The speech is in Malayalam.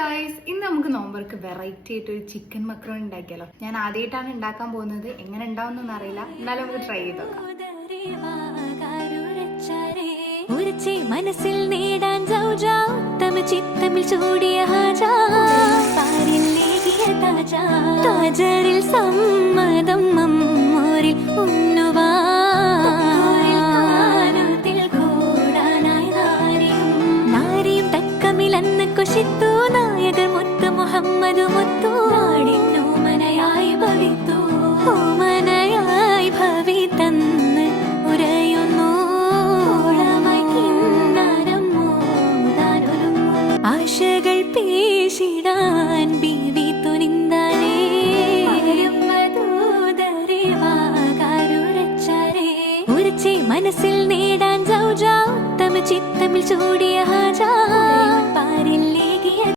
ഗായ്സ്, ഇന്ന് നമുക്ക് നോമ്പർക്ക് വെറൈറ്റി ആയിട്ട് ഒരു ചിക്കൻ മക്രോണി ഉണ്ടാക്കിയാലോ. ഞാൻ ആദ്യമായിട്ടാണ് ഉണ്ടാക്കാൻ പോകുന്നത്. എങ്ങനെ ഉണ്ടാവുന്നൊന്നും അറിയില്ല, എന്നാലും നമുക്ക് ട്രൈ ചെയ്ത് നോക്കാം. മനസ്സിൽ നേടാൻ ചിത്തമിൽ ചൂടിയ സമ്മതം നമ്മോരിൽ നാരിയും കൊശിത്തു നായകർ മുത്തു മുഹമ്മദ് മുത്തു നാടിന്നോമനയായി ഭവിത്തു ഓമനയായി ഭവിതന്ന് ഉരയുന്നു ആശകൾ പേശിടാൻ ബീവി തുനിന്താനേ മനസ്സിൽ നേടാൻ ചിത്തമിൽ ചൂടിയ